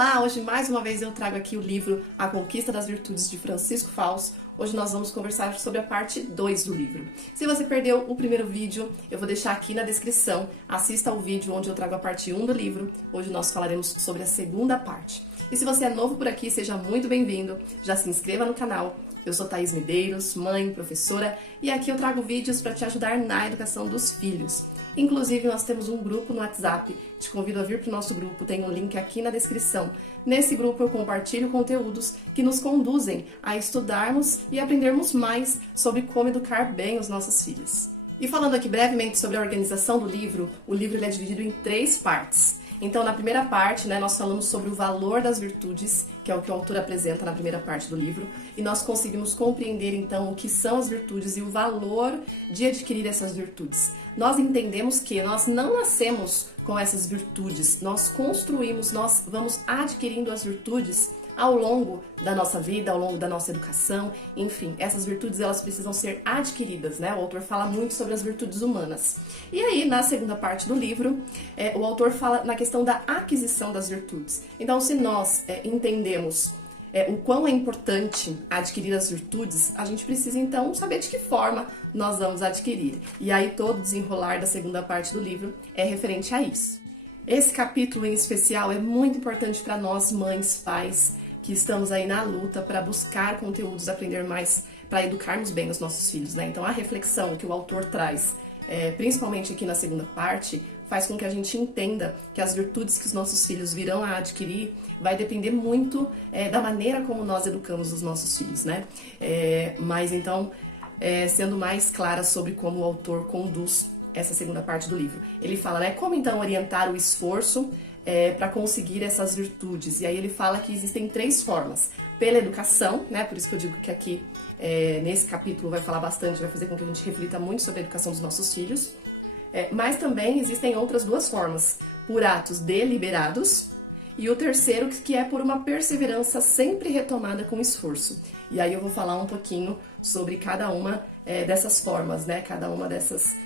Olá, hoje mais uma vez eu trago aqui o livro A Conquista das Virtudes de Francisco Fausto. Hoje nós vamos conversar sobre a parte 2 do livro. Se você perdeu o primeiro vídeo, eu vou deixar aqui na descrição. Assista ao vídeo onde eu trago a parte 1 do livro. Hoje nós falaremos sobre a segunda parte. E se você é novo por aqui, seja muito bem-vindo. Já se inscreva no canal. Eu sou Thaís Medeiros, mãe, professora, e aqui eu trago vídeos para te ajudar na educação dos filhos. Inclusive, nós temos um grupo no WhatsApp. Te convido a vir para o nosso grupo, tem um link aqui na descrição. Nesse grupo eu compartilho conteúdos que nos conduzem a estudarmos e aprendermos mais sobre como educar bem os nossos filhos. E falando aqui brevemente sobre a organização do livro, o livro ele é dividido em 3 partes. Então, na primeira parte, nós falamos sobre o valor das virtudes, que é o que o autor apresenta na primeira parte do livro, e nós conseguimos compreender, então, o que são as virtudes e o valor de adquirir essas virtudes. Nós entendemos que nós não nascemos com essas virtudes, nós construímos, nós vamos adquirindo as virtudes ao longo da nossa vida, ao longo da nossa educação, enfim, essas virtudes elas precisam ser adquiridas, né? O autor fala muito sobre as virtudes humanas. E aí, na segunda parte do livro, o autor fala na questão da aquisição das virtudes. Então, se nós entendemos o quão é importante adquirir as virtudes, a gente precisa então saber de que forma nós vamos adquirir. E aí, todo o desenrolar da segunda parte do livro é referente a isso. Esse capítulo em especial é muito importante para nós, mães, pais, que estamos aí na luta para buscar conteúdos, aprender mais, para educarmos bem os nossos filhos, né? Então a reflexão que o autor traz, principalmente aqui na segunda parte, faz com que a gente entenda que as virtudes que os nossos filhos virão a adquirir vai depender muito da maneira como nós educamos os nossos filhos, né? Mas então, sendo mais clara sobre como o autor conduz essa segunda parte do livro. Ele fala, né, como então orientar o esforço para conseguir essas virtudes. E aí ele fala que existem 3 formas. Pela educação, né, por isso que eu digo que aqui nesse capítulo vai falar bastante, vai fazer com que a gente reflita muito sobre a educação dos nossos filhos. Mas também existem outras 2 formas. Por atos deliberados e o terceiro que é por uma perseverança sempre retomada com esforço. E aí eu vou falar um pouquinho sobre cada uma dessas formas, né, cada uma dessas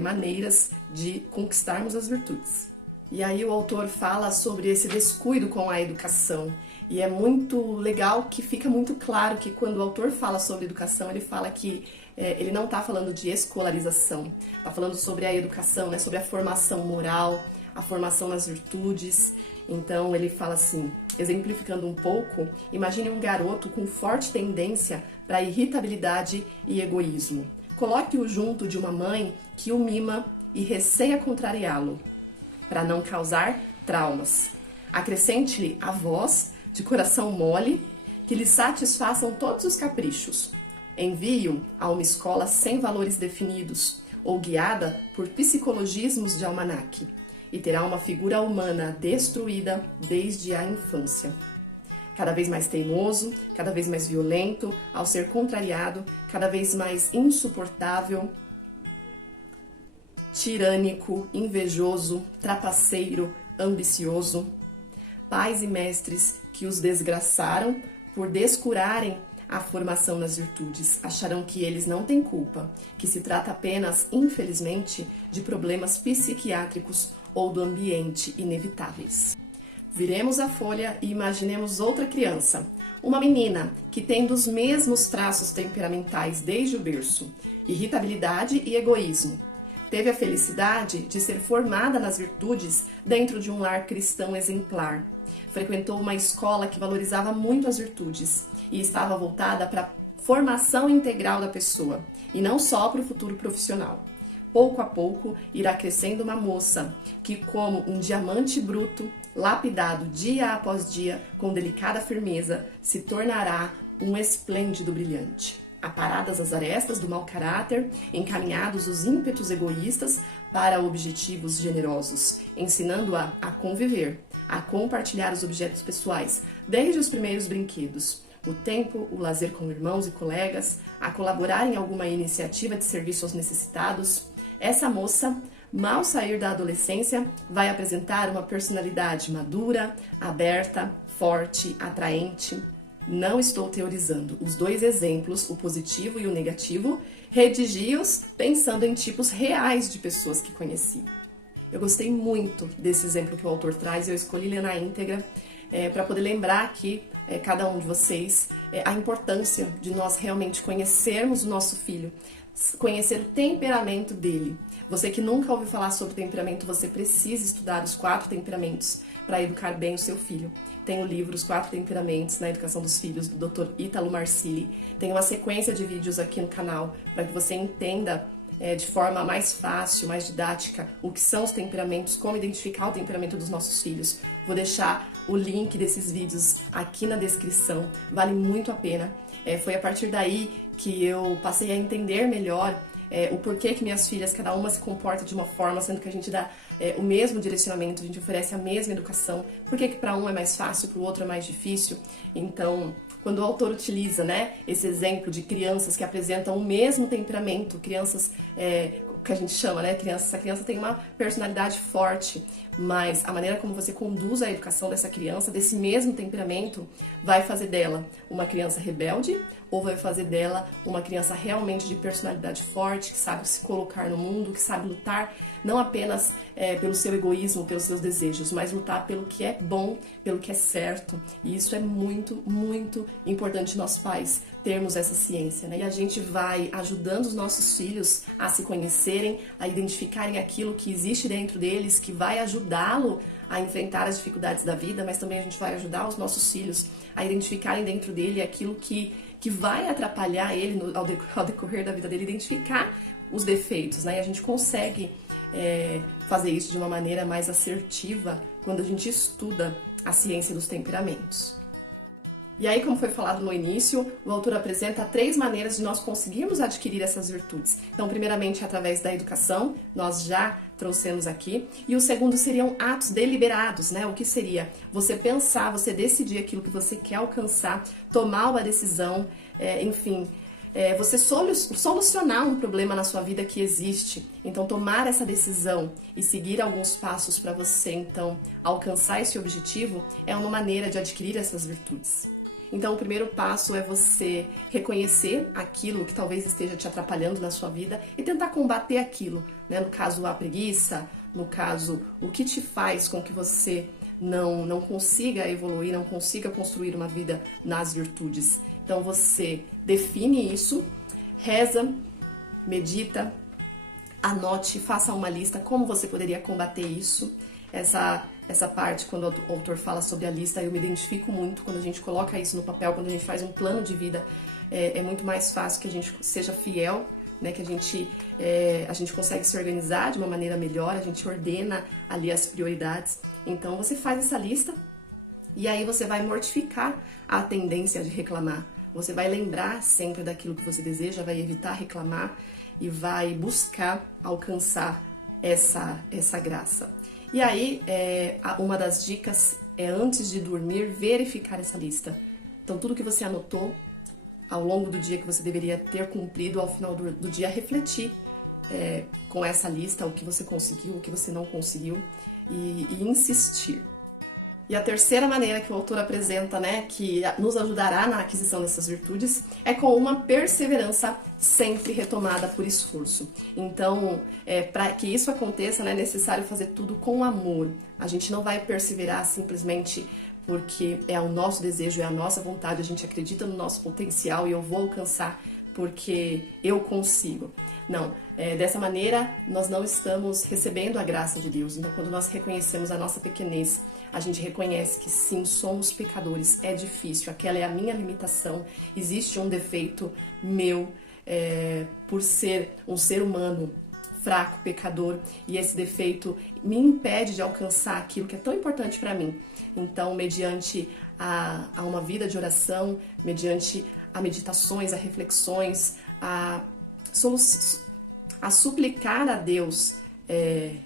maneiras de conquistarmos as virtudes. E aí o autor fala sobre esse descuido com a educação. E é muito legal que fica muito claro que quando o autor fala sobre educação, ele fala que ele não está falando de escolarização. Está falando sobre a educação, né, sobre a formação moral, a formação nas virtudes. Então ele fala assim, exemplificando um pouco, imagine um garoto com forte tendência para irritabilidade e egoísmo. Coloque-o junto de uma mãe que o mima e receia contrariá-lo, para não causar traumas. Acrescente-lhe avós de coração mole que lhe satisfaçam todos os caprichos. Envie-o a uma escola sem valores definidos ou guiada por psicologismos de almanaque e terá uma figura humana destruída desde a infância. Cada vez mais teimoso, cada vez mais violento, ao ser contrariado, cada vez mais insuportável, tirânico, invejoso, trapaceiro, ambicioso. Pais e mestres que os desgraçaram por descurarem a formação nas virtudes acharão que eles não têm culpa, que se trata apenas, infelizmente, de problemas psiquiátricos ou do ambiente inevitáveis. Viremos a folha e imaginemos outra criança, uma menina que tem dos mesmos traços temperamentais desde o berço, irritabilidade e egoísmo. Teve a felicidade de ser formada nas virtudes dentro de um lar cristão exemplar. Frequentou uma escola que valorizava muito as virtudes e estava voltada para a formação integral da pessoa, e não só para o futuro profissional. Pouco a pouco irá crescendo uma moça que, como um diamante bruto, lapidado dia após dia com delicada firmeza, se tornará um esplêndido brilhante. Aparadas as arestas do mau caráter, encaminhados os ímpetos egoístas para objetivos generosos, ensinando-a a conviver, a compartilhar os objetos pessoais, desde os primeiros brinquedos, o tempo, o lazer com irmãos e colegas, a colaborar em alguma iniciativa de serviço aos necessitados. Essa moça, mal sair da adolescência, vai apresentar uma personalidade madura, aberta, forte, atraente. Não estou teorizando. Os 2 exemplos, o positivo e o negativo, redigi-os pensando em tipos reais de pessoas que conheci. Eu gostei muito desse exemplo que o autor traz e eu escolhi ler na íntegra. para poder lembrar aqui, cada um de vocês, a importância de nós realmente conhecermos o nosso filho, conhecer o temperamento dele. Você que nunca ouviu falar sobre temperamento, você precisa estudar os 4 temperamentos para educar bem o seu filho. Tem o livro Os 4 Temperamentos na Educação dos Filhos, do Dr. Ítalo Marcilli. Tem uma sequência de vídeos aqui no canal para que você entenda de forma mais fácil, mais didática, o que são os temperamentos, como identificar o temperamento dos nossos filhos. Vou deixar o link desses vídeos aqui na descrição, vale muito a pena. Foi a partir daí que eu passei a entender melhor o porquê que minhas filhas, cada uma se comporta de uma forma, sendo que a gente dá o mesmo direcionamento, a gente oferece a mesma educação. Por que para um é mais fácil, para o outro é mais difícil? Então, quando o autor utiliza, esse exemplo de crianças que apresentam o mesmo temperamento, crianças que a gente chama, essa criança tem uma personalidade forte, mas a maneira como você conduz a educação dessa criança, desse mesmo temperamento, vai fazer dela uma criança rebelde ou vai fazer dela uma criança realmente de personalidade forte, que sabe se colocar no mundo, que sabe lutar não apenas pelo seu egoísmo, pelos seus desejos, mas lutar pelo que é bom, pelo que é certo. E isso é muito, muito importante nós pais termos essa ciência, E a gente vai ajudando os nossos filhos a se conhecerem, a identificarem aquilo que existe dentro deles, que vai ajudá-lo a enfrentar as dificuldades da vida, mas também a gente vai ajudar os nossos filhos a identificarem dentro dele aquilo que vai atrapalhar ele ao decorrer da vida dele, identificar os defeitos, E a gente consegue fazer isso de uma maneira mais assertiva quando a gente estuda a ciência dos temperamentos. E aí, como foi falado no início, o autor apresenta 3 maneiras de nós conseguirmos adquirir essas virtudes. Então, primeiramente, através da educação, nós já trouxemos aqui. E o segundo seriam atos deliberados, O que seria? Você pensar, você decidir aquilo que você quer alcançar, tomar uma decisão, você solucionar um problema na sua vida que existe. Então, tomar essa decisão e seguir alguns passos para você, então, alcançar esse objetivo é uma maneira de adquirir essas virtudes. Então, o primeiro passo é você reconhecer aquilo que talvez esteja te atrapalhando na sua vida e tentar combater aquilo, No caso, a preguiça, no caso, o que te faz com que você não consiga evoluir, não consiga construir uma vida nas virtudes. Então, você define isso, reza, medita, anote, faça uma lista como você poderia combater isso. Essa parte, quando o autor fala sobre a lista, eu me identifico muito quando a gente coloca isso no papel, quando a gente faz um plano de vida, é muito mais fácil que a gente seja fiel, que a gente consegue se organizar de uma maneira melhor, a gente ordena ali as prioridades. Então, você faz essa lista e aí você vai mortificar a tendência de reclamar. Você vai lembrar sempre daquilo que você deseja, vai evitar reclamar e vai buscar alcançar essa graça. E aí, uma das dicas é, antes de dormir, verificar essa lista. Então, tudo que você anotou ao longo do dia que você deveria ter cumprido, ao final do dia, refletir com essa lista o que você conseguiu, o que você não conseguiu e insistir. E a terceira maneira que o autor apresenta, que nos ajudará na aquisição dessas virtudes, é com uma perseverança sempre retomada por esforço. Então, para que isso aconteça, é necessário fazer tudo com amor. A gente não vai perseverar simplesmente porque é o nosso desejo, é a nossa vontade, a gente acredita no nosso potencial e eu vou alcançar porque eu consigo. Não, dessa maneira nós não estamos recebendo a graça de Deus. Então, quando nós reconhecemos a nossa pequenez, a gente reconhece que sim, somos pecadores, é difícil, aquela é a minha limitação, existe um defeito meu por ser um ser humano fraco, pecador, e esse defeito me impede de alcançar aquilo que é tão importante para mim. Então, mediante a uma vida de oração, mediante a meditações, a reflexões, a suplicar a Deus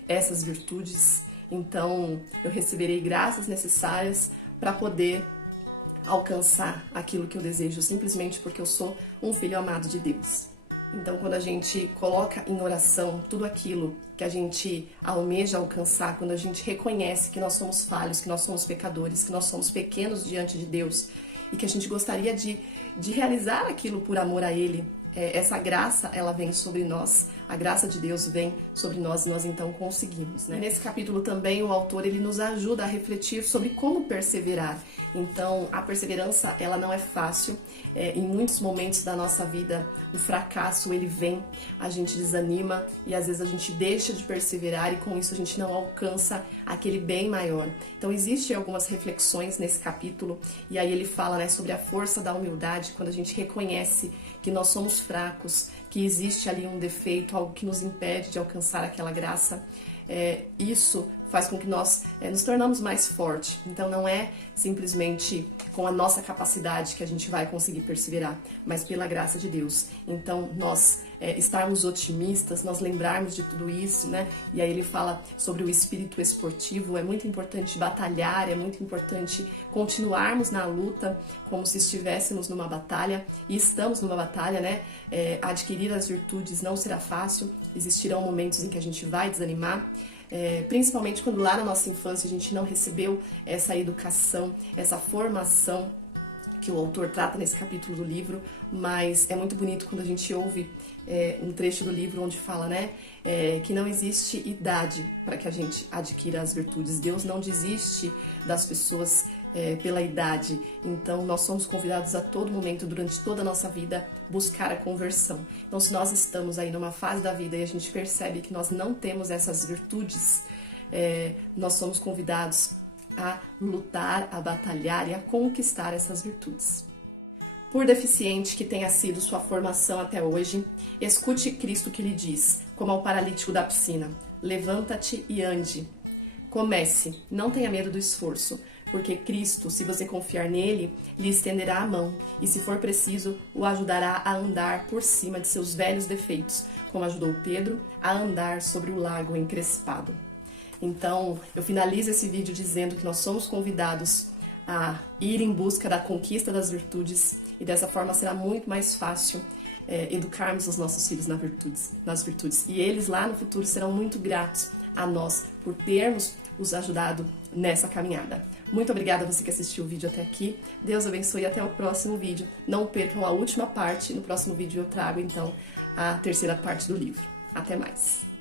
essas virtudes, então eu receberei graças necessárias para poder alcançar aquilo que eu desejo, simplesmente porque eu sou um filho amado de Deus. Então, quando a gente coloca em oração tudo aquilo que a gente almeja alcançar, quando a gente reconhece que nós somos falhos, que nós somos pecadores, que nós somos pequenos diante de Deus e que a gente gostaria de realizar aquilo por amor a Ele, essa graça, ela vem sobre nós a graça de Deus vem sobre nós e nós então conseguimos, né? Nesse capítulo também o autor ele nos ajuda a refletir sobre como perseverar. Então a perseverança ela não é fácil, em muitos momentos da nossa vida o fracasso ele vem, a gente desanima e às vezes a gente deixa de perseverar e com isso a gente não alcança aquele bem maior. Então existem algumas reflexões nesse capítulo e aí ele fala, né, sobre a força da humildade quando a gente reconhece que nós somos fracos, que existe ali um defeito, algo que nos impede de alcançar aquela graça. Isso faz com que nós nos tornamos mais fortes. Então não é simplesmente com a nossa capacidade que a gente vai conseguir perseverar, mas pela graça de Deus. Então nós estarmos otimistas, nós lembrarmos de tudo isso, né? E aí ele fala sobre o espírito esportivo, é muito importante batalhar, é muito importante continuarmos na luta como se estivéssemos numa batalha, e estamos numa batalha, né? Adquirir as virtudes não será fácil, existirão momentos em que a gente vai desanimar, principalmente quando lá na nossa infância a gente não recebeu essa educação, essa formação que o autor trata nesse capítulo do livro, mas é muito bonito quando a gente ouve um trecho do livro onde fala, né, que não existe idade para que a gente adquira as virtudes. Deus não desiste das pessoas pela idade. Então nós somos convidados a todo momento, durante toda a nossa vida, buscar a conversão. Então se nós estamos aí numa fase da vida e a gente percebe que nós não temos essas virtudes, nós somos convidados a lutar, a batalhar e a conquistar essas virtudes. Por deficiente que tenha sido sua formação até hoje, escute Cristo que lhe diz, como ao paralítico da piscina: levanta-te e ande. Comece, não tenha medo do esforço, porque Cristo, se você confiar nele, lhe estenderá a mão e, se for preciso, o ajudará a andar por cima de seus velhos defeitos, como ajudou Pedro a andar sobre o lago encrespado. Então, eu finalizo esse vídeo dizendo que nós somos convidados a ir em busca da conquista das virtudes e dessa forma será muito mais fácil educarmos os nossos filhos nas virtudes. E eles lá no futuro serão muito gratos a nós por termos os ajudado nessa caminhada. Muito obrigada a você que assistiu o vídeo até aqui. Deus abençoe e até o próximo vídeo. Não percam a última parte. No próximo vídeo eu trago então a terceira parte do livro. Até mais!